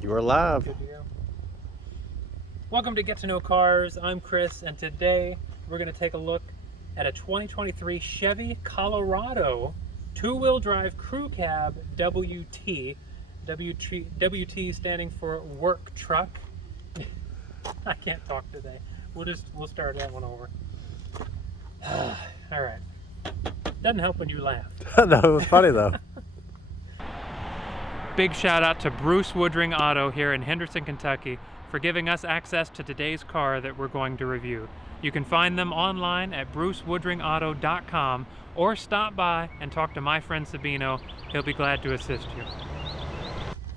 You are live. Good to go. Welcome to Get to Know Cars. I'm Chris, and today we're going to take a look at a 2023 Chevy Colorado two-wheel drive crew cab WT. WT standing for work truck. I can't talk today. We'll start that one over. All right. Doesn't help when you laugh. No, it was funny though. Big shout out to Bruce Woodring Auto here in Henderson, Kentucky for giving us access to today's car that we're going to review. You can find them online at brucewoodringauto.com or stop by and talk to my friend Sabino. He'll be glad to assist you.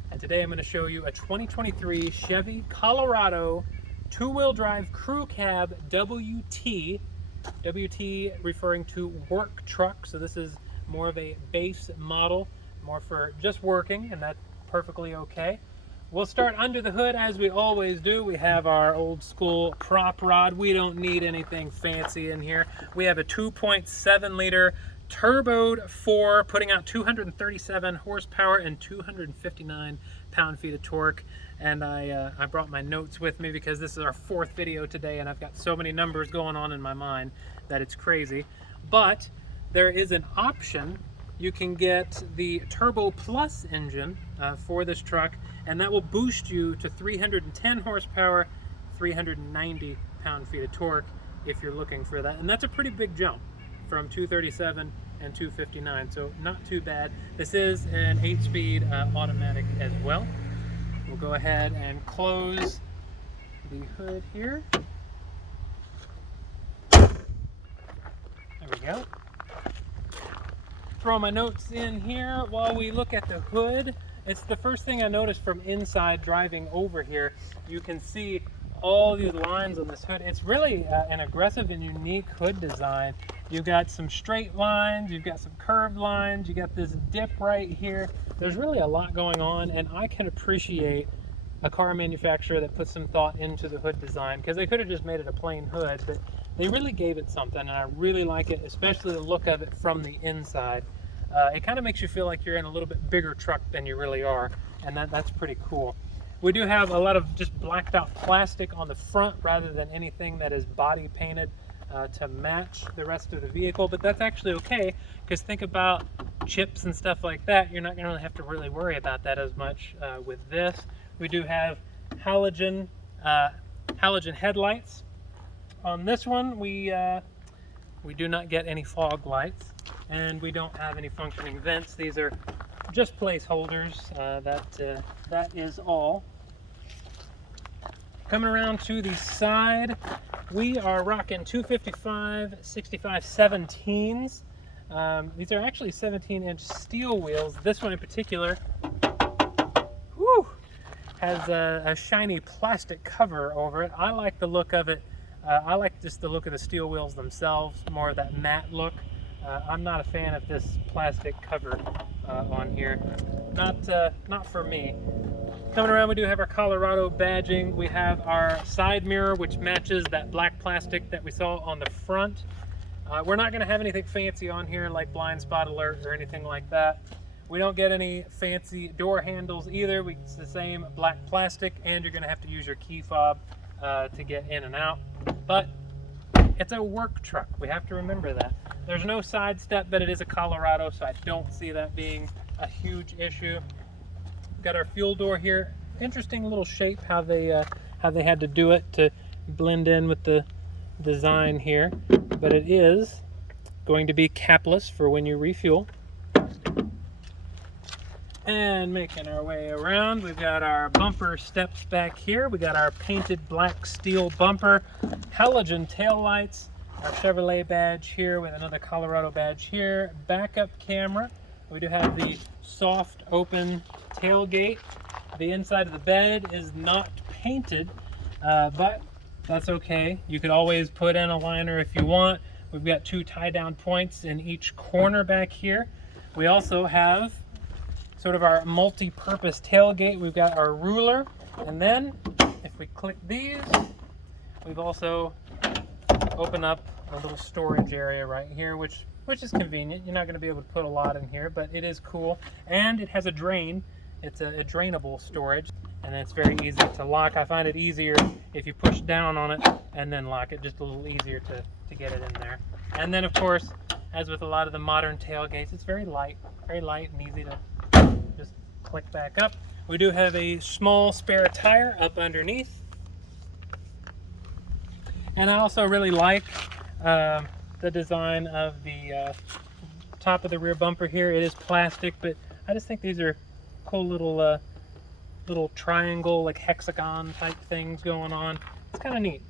And today I'm going to show you a 2023 Chevy Colorado two-wheel drive crew cab WT. WT referring to work truck, so this is more of a base model, more for just working, and that's perfectly okay. We'll start under the hood as we always do. We have our old school prop rod. We don't need anything fancy in here. We have a 2.7 liter turboed 4 putting out 237 horsepower and 259 pound-feet of torque. And I brought my notes with me because this is our 4th video today and I've got so many numbers going on in my mind that it's crazy. But there is an option. You can get the Turbo Plus engine for this truck, and that will boost you to 310 horsepower, 390 pound-feet of torque if you're looking for that. And that's a pretty big jump from 237 and 259, so not too bad. This is an 8-speed automatic as well. We'll go ahead and close the hood here. There we go. Throw my notes in here while we look at the hood. It's the first thing I noticed from inside driving over here. You can see all these lines on this hood. It's really an aggressive and unique hood design. You've got some straight lines, you've got some curved lines, you got this dip right here. There's really a lot going on, and I can appreciate a car manufacturer that puts some thought into the hood design, because they could have just made it a plain hood, but they really gave it something, and I really like it, especially the look of it from the inside. It kind of makes you feel like you're in a little bit bigger truck than you really are, and that's pretty cool. We do have a lot of just blacked out plastic on the front rather than anything that is body painted to match the rest of the vehicle, but that's actually okay, because think about chips and stuff like that. You're not going to really have to really worry about that as much with this. We do have halogen headlights. On this one, we do not get any fog lights, and we don't have any functioning vents. These are just placeholders. That is all. Coming around to the side, we are rocking 255 65 17s. These are actually 17-inch steel wheels. This one in particular, whew, has a shiny plastic cover over it. I like the look of it. I like just the look of the steel wheels themselves, more of that matte look. I'm not a fan of this plastic cover on here. Not for me. Coming around, we do have our Colorado badging. We have our side mirror, which matches that black plastic that we saw on the front. We're not going to have anything fancy on here like blind spot alert or anything like that. We don't get any fancy door handles either. It's the same black plastic, and you're going to have to use your key fob to get in and out. But it's a work truck. We have to remember that. There's no side step, but it is a Colorado, so I don't see that being a huge issue. We've got our fuel door here. Interesting little shape how they had to do it to blend in with the design here, but it is going to be capless for when you refuel. And making our way around, we've got our bumper steps back here. We got our painted black steel bumper, halogen tail lights, our Chevrolet badge here with another Colorado badge here, backup camera. We do have the soft open tailgate. The inside of the bed is not painted, but that's okay. You could always put in a liner if you want. We've got 2 tie-down points in each corner back here. We also have sort of our multi-purpose tailgate. We've got our ruler, and then if we click these, we've also opened up a little storage area right here, which is convenient. You're not going to be able to put a lot in here, but it is cool, and it has a drain. It's a drainable storage. and it's very easy to lock. I find it easier if you push down on it and then lock it, just a little easier to get it in there. And then of course, as with a lot of the modern tailgates, it's very light and easy to just click back up. We do have a small spare tire up underneath. And I also really like the design of the top of the rear bumper here. It is plastic, but I just think these are cool little triangle, like hexagon type things going on. It's kind of neat.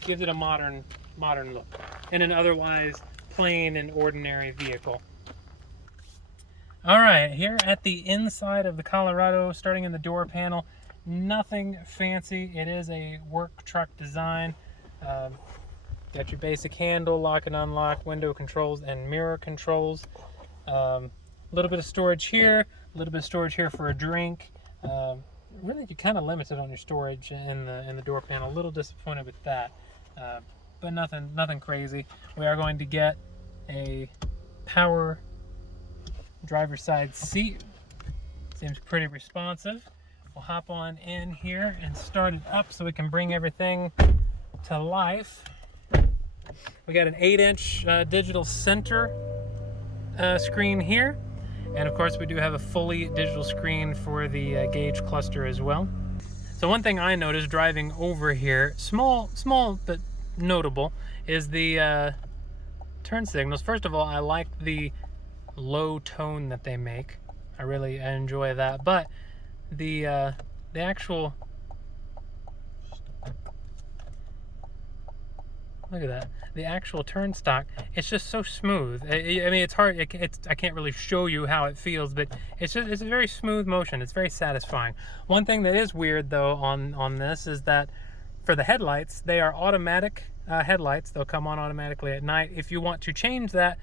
Gives it a modern look in an otherwise plain and ordinary vehicle. All right, here at the inside of the Colorado, starting in the door panel, nothing fancy. It is a work truck design. Got your basic handle, lock and unlock, window controls, and mirror controls. A little bit of storage here, a little bit of storage here for a drink. Really, you're kind of limited on your storage in the door panel. A little disappointed with that, but nothing crazy. We are going to get a power driver's side seat. Seems pretty responsive. We'll hop on in here and start it up so we can bring everything to life. We got an 8-inch digital center screen here, and of course we do have a fully digital screen for the gauge cluster as well. So one thing I noticed driving over here, small but notable, is the turn signals. First of all, I like the low tone that they make. I really enjoy that, but the actual, look at that. The actual turn stock, it's just so smooth. I mean, it's hard. I can't really show you how it feels, but it's a very smooth motion. It's very satisfying. One thing that is weird though on this is that for the headlights, they are automatic headlights. They'll come on automatically at night. If you want to change that,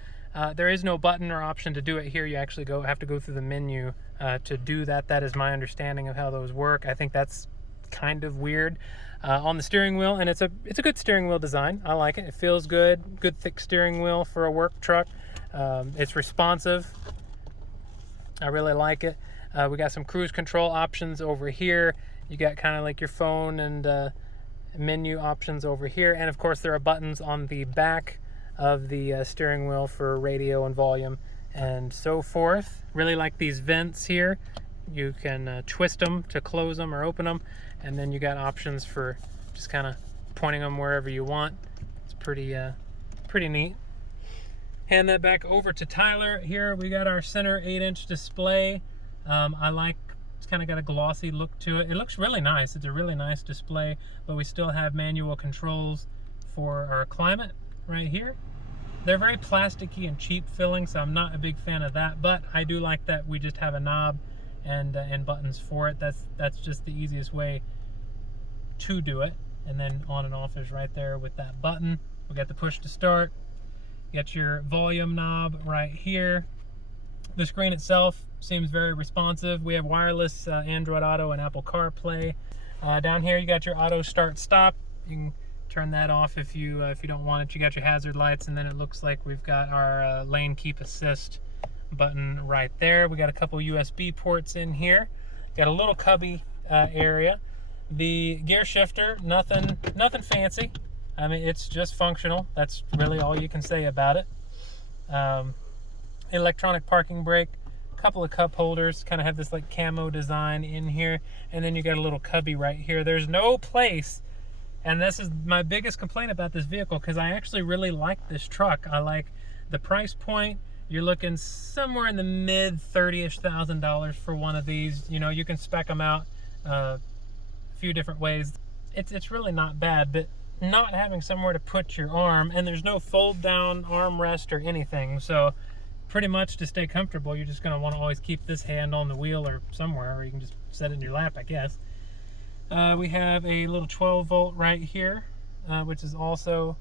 there is no button or option to do it here. You actually have to go through the menu to do that. That is my understanding of how those work. I think that's kind of weird. On the steering wheel, and it's a good steering wheel design. I like it. It feels good thick steering wheel for a work truck. It's responsive. I really like it. We got some cruise control options over here. You got kind of like your phone and menu options over here, and of course there are buttons on the back of the steering wheel for radio and volume and so forth. Really like these vents here. You can twist them to close them or open them, and then you got options for just kind of pointing them wherever you want. It's pretty neat. Hand that back over to Tyler. Here we got our center 8-inch display. I like, it's kind of got a glossy look to it. It looks really nice. It's a really nice display, but we still have manual controls for our climate right here. They're very plasticky and cheap feeling, so I'm not a big fan of that, but I do like that we just have a knob and buttons for it. That's just the easiest way to do it. And then on and off is right there with that button. We got the push to start. You got your volume knob right here. The screen itself seems very responsive. We have wireless Android Auto and Apple CarPlay. Down here you got your auto start stop. You can turn that off if you don't want it. You got your hazard lights, and then it looks like we've got our lane keep assist button right there. We got a couple USB ports in here. Got a little cubby area. The gear shifter, nothing fancy. I mean, it's just functional. That's really all you can say about it. Electronic parking brake, a couple of cup holders, kind of have this like camo design in here, and then you got a little cubby right here. There's no place, and this is my biggest complaint about this vehicle, because I actually really like this truck. I like the price point. You're looking somewhere in the mid $30,000 for one of these. You know, you can spec them out a few different ways. It's really not bad, but not having somewhere to put your arm, and there's no fold down armrest or anything, so pretty much to stay comfortable, you're just going to want to always keep this hand on the wheel or somewhere, or you can just set it in your lap, I guess. We have a little 12 volt right here, which is also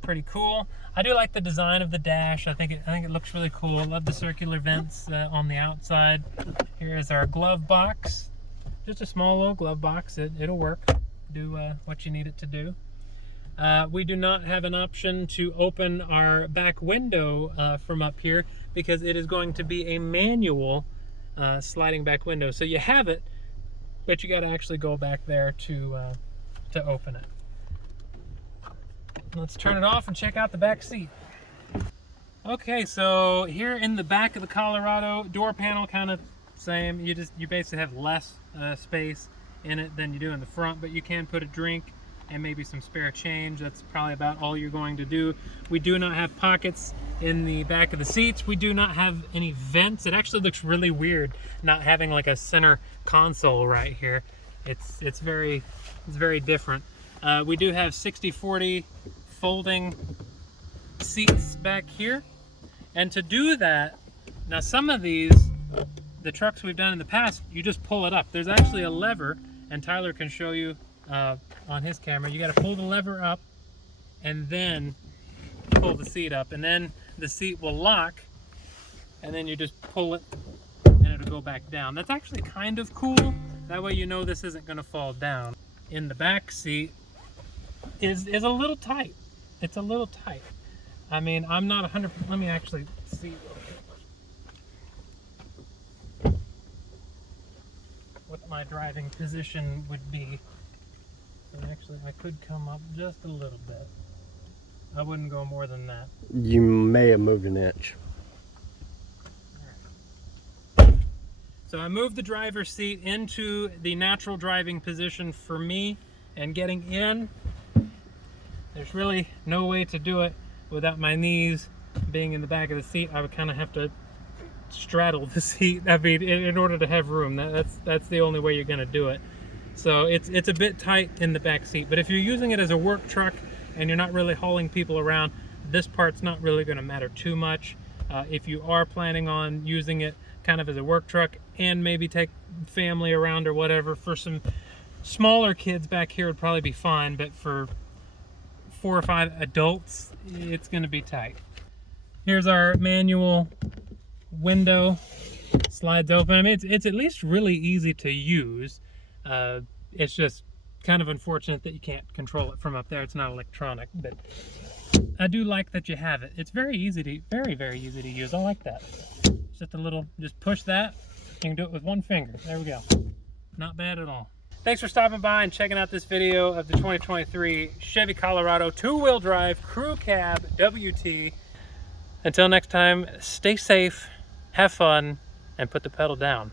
pretty cool. I do like the design of the dash. I think it looks really cool. I love the circular vents on the outside. Here is our glove box. Just a small little glove box. It'll work. Do what you need it to do. We do not have an option to open our back window from up here, because it is going to be a manual sliding back window. So you have it, but you got to actually go back there to open it. Let's turn it off and check out the back seat. Okay, so here in the back of the Colorado, door panel kind of same. You basically have less space in it than you do in the front, but you can put a drink and maybe some spare change. That's probably about all you're going to do. We do not have pockets in the back of the seats. We do not have any vents. It actually looks really weird not having like a center console right here. It's very different. We do have 60/40 folding seats back here, and to do that, now some of these, the trucks we've done in the past, you just pull it up. There's actually a lever, and Tyler can show you on his camera. You got to pull the lever up and then pull the seat up, and then the seat will lock, and then you just pull it and it'll go back down. That's actually kind of cool. That way you know this isn't going to fall down. In the back seat is a little tight. It's a little tight. I mean, I'm not 100%. Let me actually see what my driving position would be. And actually, I could come up just a little bit. I wouldn't go more than that. You may have moved an inch. So I moved the driver's seat into the natural driving position for me, and getting in, there's really no way to do it without my knees being in the back of the seat. I would kind of have to straddle the seat. I mean, in order to have room, that's the only way you're going to do it. So it's a bit tight in the back seat, but if you're using it as a work truck and you're not really hauling people around, this part's not really going to matter too much. If you are planning on using it kind of as a work truck and maybe take family around or whatever, for some smaller kids back here would probably be fine, but for 4 or 5 adults, it's going to be tight. Here's our manual window, slides open. I mean, it's at least really easy to use. It's just kind of unfortunate that you can't control it from up there. It's not electronic, but I do like that you have it. It's very easy to, very easy to use. I like that. Just a little, just push that. You can do it with one finger. There we go. Not bad at all. Thanks for stopping by and checking out this video of the 2023 Chevy Colorado 2-wheel drive crew cab WT. Until next time, stay safe, have fun, and put the pedal down.